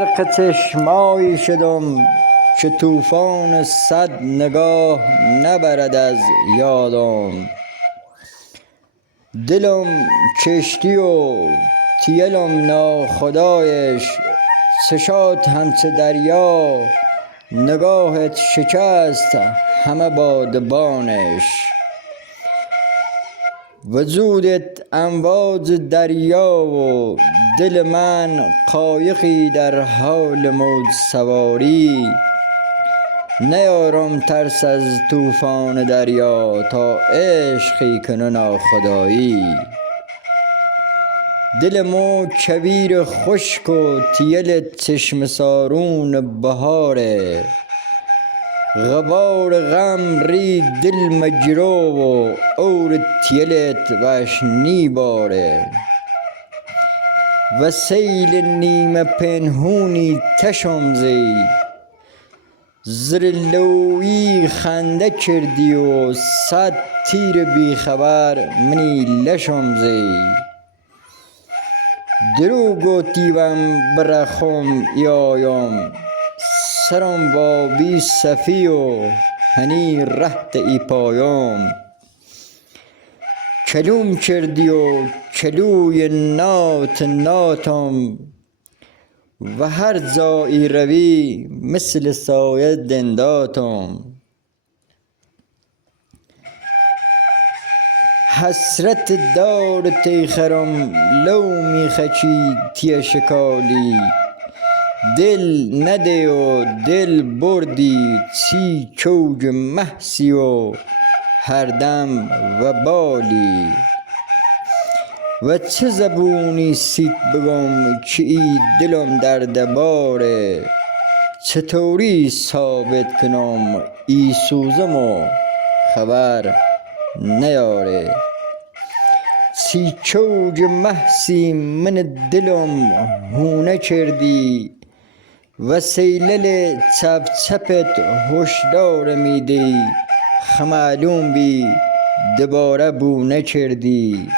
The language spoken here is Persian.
غرق چشمایی شدم که طوفان 100 نگاه نبرد از یادم. دلم کشتی و تیلم ناخدایش، چشات همچو دریا نگاهت شکست همه بادبانش. وجودت امواج دریا و دل من قایقی در حال موج سواری. نیارم ترس از طوفان دریا تا عشقی کنه ناخدایی. دل مو کویر خشک و تیل چشم سارون بهاره. غبار غم ری دل مجرو و اور تیلت وشنی باره. و سیل نیمه پنهونی تشم زی زرلویی خنده کردی و 100 تیر بیخبر منی لشم زی. درو گوتی وم برخم یایم سرم با بی صفی و هنی رهت ای پایم. کلوم کردی و کلوی نات ناتم و هر جایی روی مثل سایه دنداتم. حسرت دار تیخرم لو میخچی تی شکالی. دل نده و دل بردی چی چوج محسی و هر دم و بالی. و چه زبونی سیت بگم که ای دلم درد باره. چطوری ثابت کنم ای سوزم و خبر نیاره. سی چوج محسی من دلم هونه کردی و سیلل چپ چپت هشدار میدی. خمالون بی دوباره بو نکردی.